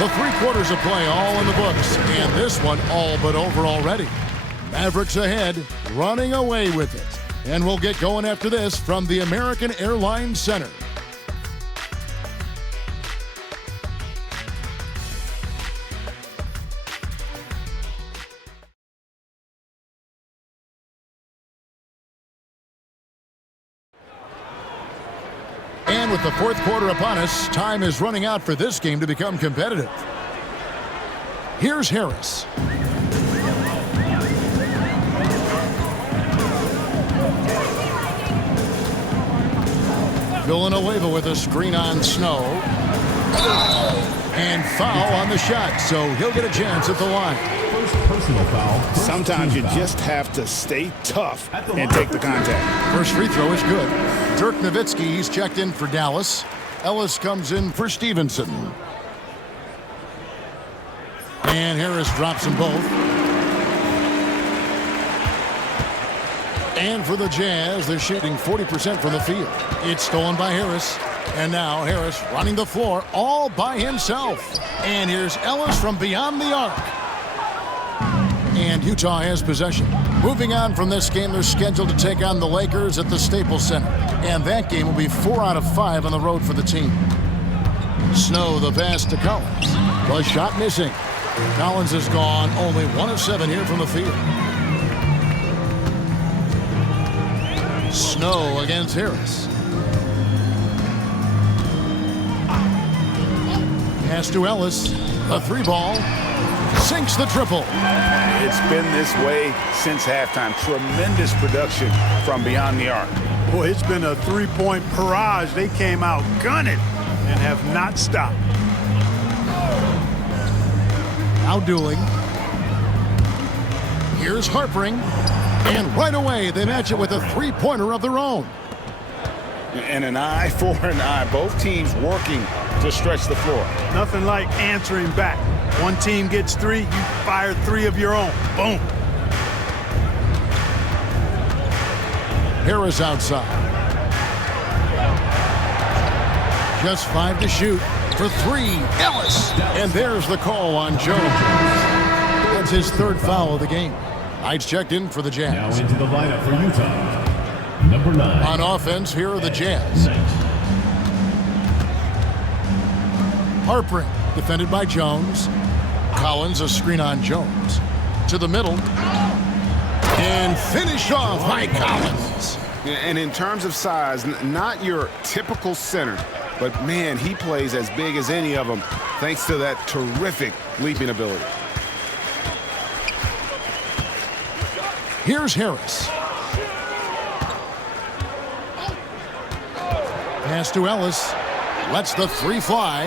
The 3 quarters of play all in the books, and this one all but over already. Mavericks ahead, running away with it. And we'll get going after this from the American Airlines Center. And with the 4th quarter upon us, time is running out for this game to become competitive. Here's Harris. Villanueva with a screen on Snow. And foul on the shot, so he'll get a chance at the line. First personal foul. Sometimes you just have to stay tough and take the contact. First free throw is good. Dirk Nowitzki, he's checked in for Dallas. Ellis comes in for Stevenson. And Harris drops them both. And for the Jazz, they're shooting 40% from the field. It's stolen by Harris. And now Harris running the floor all by himself. And here's Ellis from beyond the arc. And Utah has possession. Moving on from this game, they're scheduled to take on the Lakers at the Staples Center. And that game will be 4 out of 5 on the road for the team. Snow, the pass to Collins. The shot missing. Collins has gone only 1 of 7 here from the field. Snow against Harris. Pass to Ellis. A 3-ball. Sinks the triple. It's been this way since halftime. Tremendous production from beyond the arc. Boy, it's been a 3-point barrage. They came out gunning and have not stopped. Now Dooling. Here's Harpering. And right away, they match it with a 3-pointer of their own. And an eye for an eye. Both teams working to stretch the floor. Nothing like answering back. One team gets 3, you fire 3 of your own. Boom. Harris outside. Just 5 to shoot for 3. Ellis. And there's the call on Jones. That's his 3rd foul of the game. Knights checked in for the Jazz. Now into the lineup for Utah, number 9. On offense, here are the Jazz. Harpering, defended by Jones. Collins, a screen on Jones. To the middle. And finished off by Collins. And in terms of size, not your typical center, but man, he plays as big as any of them thanks to that terrific leaping ability. Here's Harris. Pass to Ellis. Lets the 3 fly.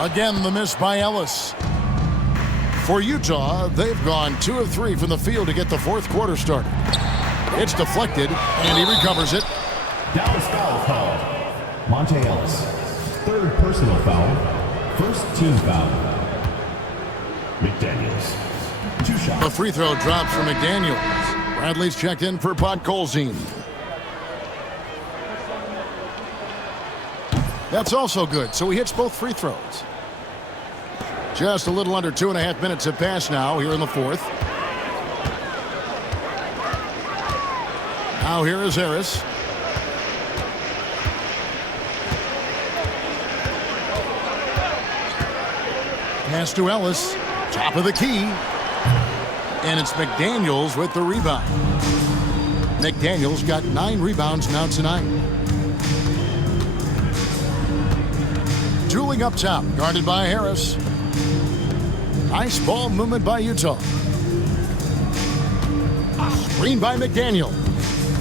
Again, the miss by Ellis. For Utah, they've gone 2 of 3 from the field to get the 4th quarter started. It's deflected, and he recovers it. Dallas foul call. Monte Ellis, 3rd personal foul, 1st team foul. McDaniels, 2 shots. The free throw drops for McDaniels. Bradley's checked in for Podkolzin. That's also good, so he hits both free throws. Just a little under 2.5 minutes have passed now here in the 4th. Now here is Harris. Pass to Ellis. Top of the key. And it's McDaniels with the rebound. McDaniels got 9 rebounds now tonight. Dueling up top, guarded by Harris. Nice ball movement by Utah. Screen by McDaniel.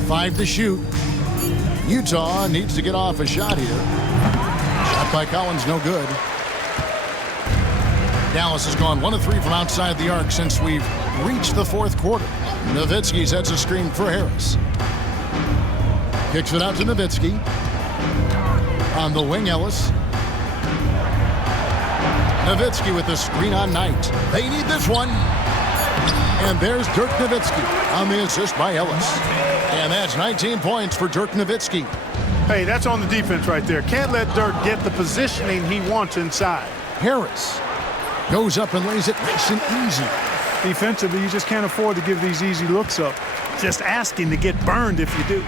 5 to shoot. Utah needs to get off a shot here. Shot by Collins, no good. Dallas has gone 1 of 3 from outside the arc since we've reached the fourth quarter. Nowitzki sets a screen for Harris. Kicks it out to Nowitzki. On the wing, Ellis. Nowitzki with the screen on Knight. They need this one. And there's Dirk Nowitzki on the assist by Ellis. And that's 19 points for Dirk Nowitzki. Hey, that's on the defense right there. Can't let Dirk get the positioning he wants inside. Harris goes up and lays it nice and easy. Defensively, you just can't afford to give these easy looks up. Just asking to get burned if you do.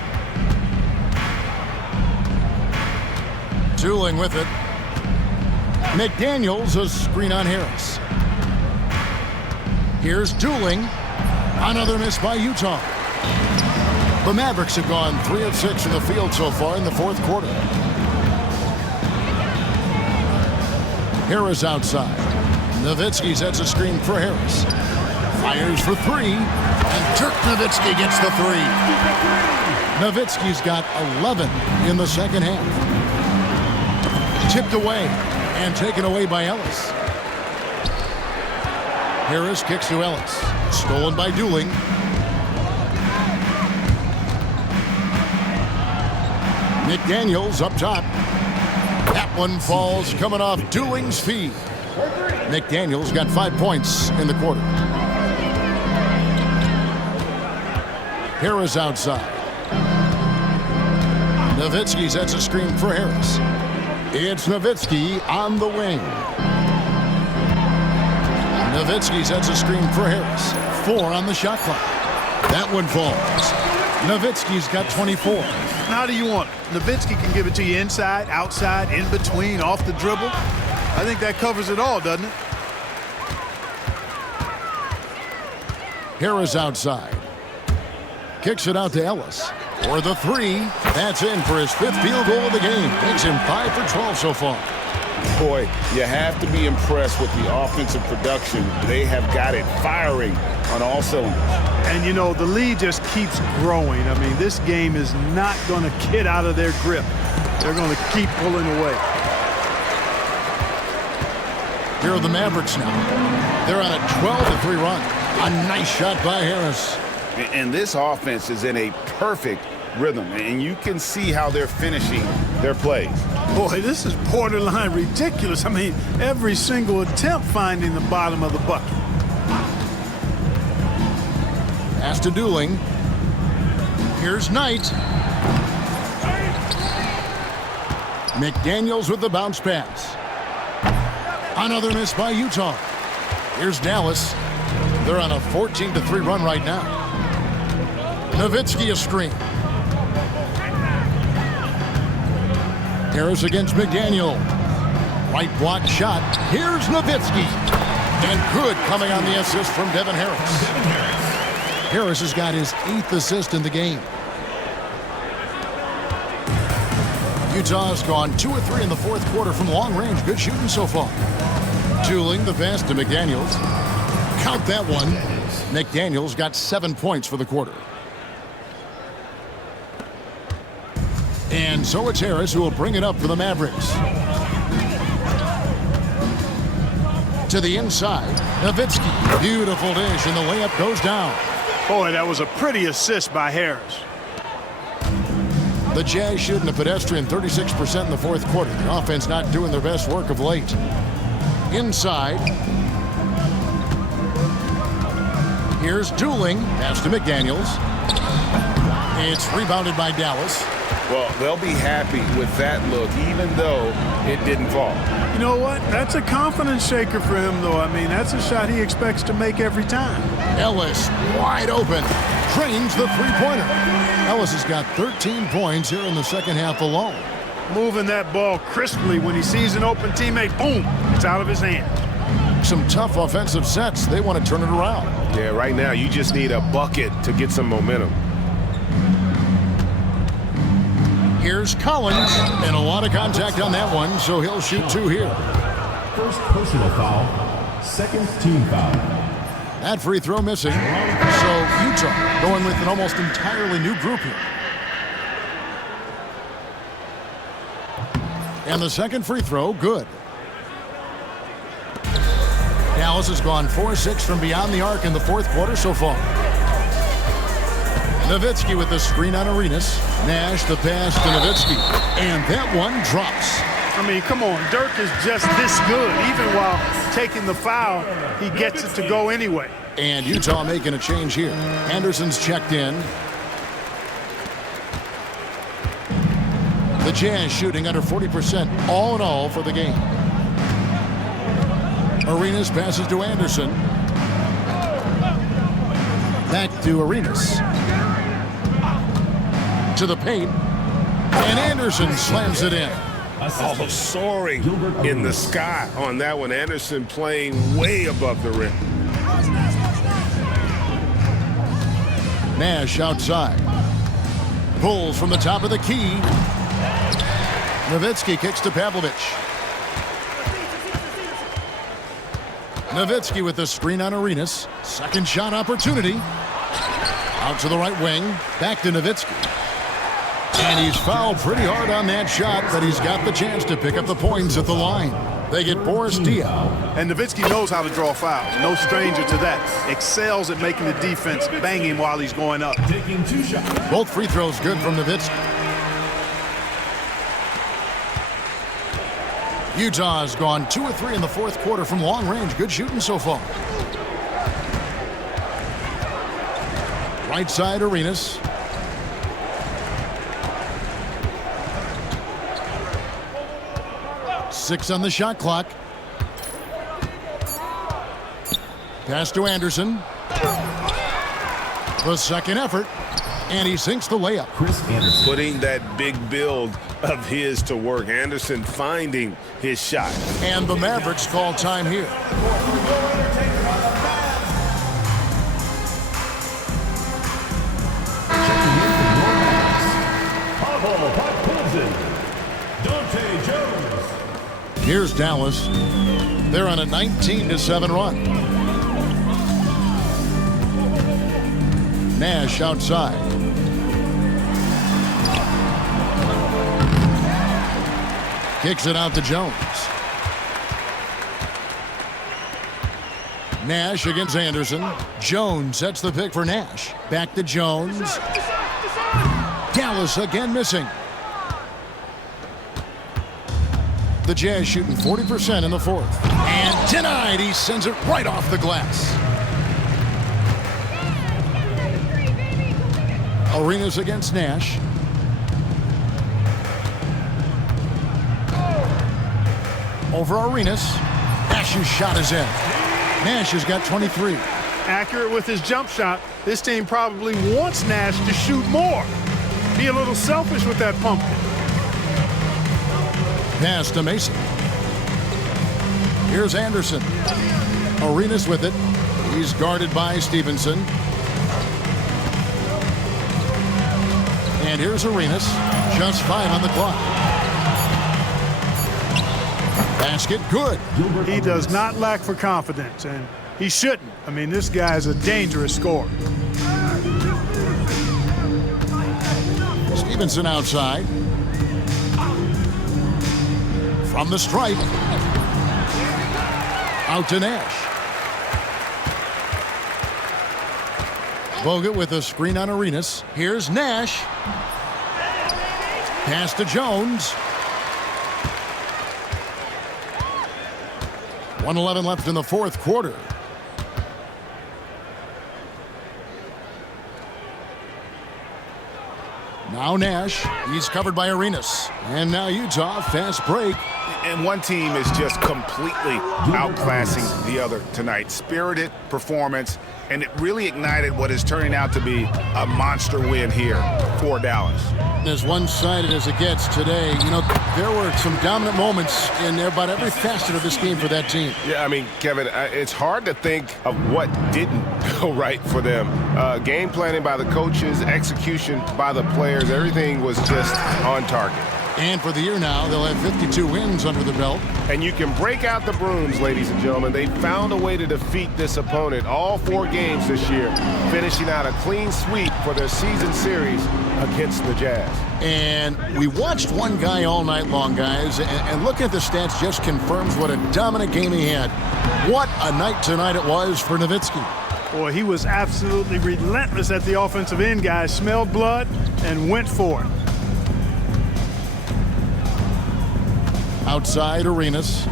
Dueling with it. McDaniels, a screen on Harris. Here's Dueling. Another miss by Utah. The Mavericks have gone 3 of 6 from the field so far in the fourth quarter. Harris outside. Nowitzki sets a screen for Harris. Fires for 3. And Dirk Nowitzki gets the 3. Nowitzki's got 11 in the second half. Tipped away and taken away by Ellis. Harris kicks to Ellis. Stolen by Dueling. McDaniels up top. That one falls coming off Dueling's feet. McDaniels got 5 points in the quarter. Harris outside. Nowitzki sets a screen for Harris. It's Nowitzki on the wing. Nowitzki sets a screen for Harris. 4 on the shot clock. That one falls. Nowitzki's got 24. How do you want it? Nowitzki can give it to you inside, outside, in between, off the dribble. I think that covers it all, doesn't it? Harris outside. Kicks it out to Ellis. For the 3. That's in for his 5th field goal of the game. Makes him 5 for 12 so far. Boy, you have to be impressed with the offensive production. They have got it firing on all cylinders. And, you know, the lead just keeps growing. I mean, this game is not going to get out of their grip. They're going to keep pulling away. Here are the Mavericks now. They're on a 12-3 run. A nice shot by Harris. And this offense is in a perfect rhythm, and you can see how they're finishing their plays. Boy, this is borderline ridiculous. I mean, every single attempt finding the bottom of the bucket. Pass to Dueling. Here's Knight. McDaniels with the bounce pass. Another miss by Utah. Here's Dallas. They're on a 14-3 run right now. Nowitzki a screen. Harris against McDaniel. Right block shot. Here's Nowitzki. And good coming on the assist from Devin Harris. Harris has got his 8th assist in the game. Utah's gone 2 of 3 in the fourth quarter from long range. Good shooting so far. Dueling the pass to McDaniels. Count that one. McDaniels got 7 points for the quarter. And so it's Harris who will bring it up for the Mavericks. To the inside, Nowitzki. Beautiful dish, and the layup goes down. Boy, that was a pretty assist by Harris. The Jazz shooting a pedestrian 36% in the fourth quarter. The offense not doing their best work of late. Inside. Here's Dueling. Pass to McDaniels. It's rebounded by Dallas. Well, they'll be happy with that look, even though it didn't fall. You know what? That's a confidence shaker for him, though. I mean, that's a shot he expects to make every time. Ellis wide open. Drains the three-pointer. Ellis has got 13 points here in the second half alone. Moving that ball crisply when he sees an open teammate. Boom! It's out of his hand. Some tough offensive sets. They want to turn it around. Yeah, right now you just need a bucket to get some momentum. Here's Collins, and a lot of contact on that one, so he'll shoot 2 here. First personal foul, second team foul. That free throw missing, so Utah going with an almost entirely new group here. And the second free throw, good. Dallas has gone 4-6 from beyond the arc in the fourth quarter so far. Nowitzki with the screen on Arenas. Nash the pass to Nowitzki. And that one drops. I mean, come on. Dirk is just this good. Even while taking the foul, he gets it to go anyway. And Utah making a change here. Anderson's checked in. The Jazz shooting under 40% all in all for the game. Arenas passes to Anderson. Back to Arenas. To the paint. And Anderson slams it in. Oh, soaring in the sky on that one. Anderson playing way above the rim. Nash outside. Pulls from the top of the key. Nowitzki kicks to Pavlovic. Nowitzki with the screen on Arenas. Second shot opportunity. Out to the right wing. Back to Nowitzki. And he's fouled pretty hard on that shot, but he's got the chance to pick up the points at the line. They get Boris Diaw. And Nowitzki knows how to draw fouls. No stranger to that. Excels at making the defense bang him while he's going up. Taking 2 shots. Both free throws good from Nowitzki. Utah has gone 2 of 3 in the fourth quarter from long range. Good shooting so far. Right side, Arenas. Six on the shot clock. Pass to Anderson. The second effort. And he sinks the layup. Chris Anderson. Putting that big build of his to work. Anderson finding his shot. And the Mavericks call time here. Here's Dallas. They're on a 19-7 run. Nash outside. Kicks it out to Jones. Nash against Anderson. Jones sets the pick for Nash. Back to Jones. Dallas again missing. The Jazz shooting 40% in the fourth. And denied. He sends it right off the glass. Arenas against Nash. Over Arenas. Nash's shot is in. Nash has got 23. Accurate with his jump shot. This team probably wants Nash to shoot more. Be a little selfish with that pumpkin. Pass to Mason. Here's Anderson. Arenas with it. He's guarded by Stevenson. And here's Arenas. Just 5 on the clock. Basket good. He does not lack for confidence, and he shouldn't. I mean, this guy's a dangerous scorer. Stevenson outside. From the stripe. Out to Nash. Bogut with a screen on Arenas. Here's Nash. Pass to Jones. 1:11 left in the fourth quarter. Now Nash. He's covered by Arenas. And now Utah, fast break. And one team is just completely outclassing the other tonight. Spirited performance and it really ignited what is turning out to be a monster win here for Dallas. As one-sided as it gets today, you know, there were some dominant moments in about every facet of this game for that team. Yeah, I mean, Kevin, it's hard to think of what didn't go right for them. Game planning by the coaches, execution by the players, everything was just on target. And for the year now, they'll have 52 wins under the belt. And you can break out the brooms, ladies and gentlemen. They found a way to defeat this opponent all 4 games this year, finishing out a clean sweep for their season series against the Jazz. And we watched one guy all night long, guys, and looking at the stats just confirms what a dominant game he had. What a night tonight it was for Nowitzki. Boy, he was absolutely relentless at the offensive end, guys. Smelled blood and went for it. Outside Arenas.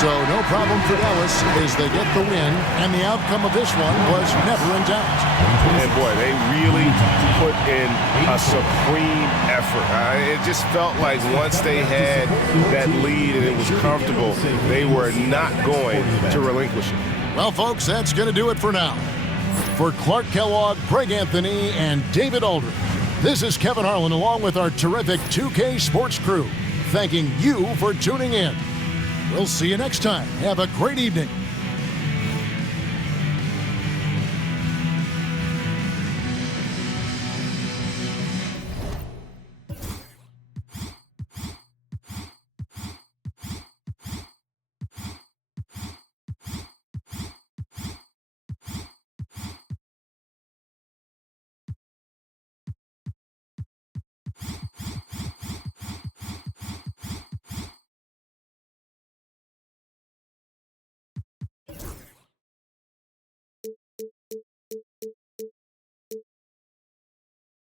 So no problem for Dallas as they get the win, and the outcome of this one was never in doubt. And boy, they really put in a supreme effort. It just felt like once they had that lead and it was comfortable, they were not going to relinquish it. Well, folks, that's going to do it for now. For Clark Kellogg, Greg Anthony, and David Aldridge, this is Kevin Harlan along with our terrific 2K Sports crew, thanking you for tuning in. We'll see you next time. Have a great evening.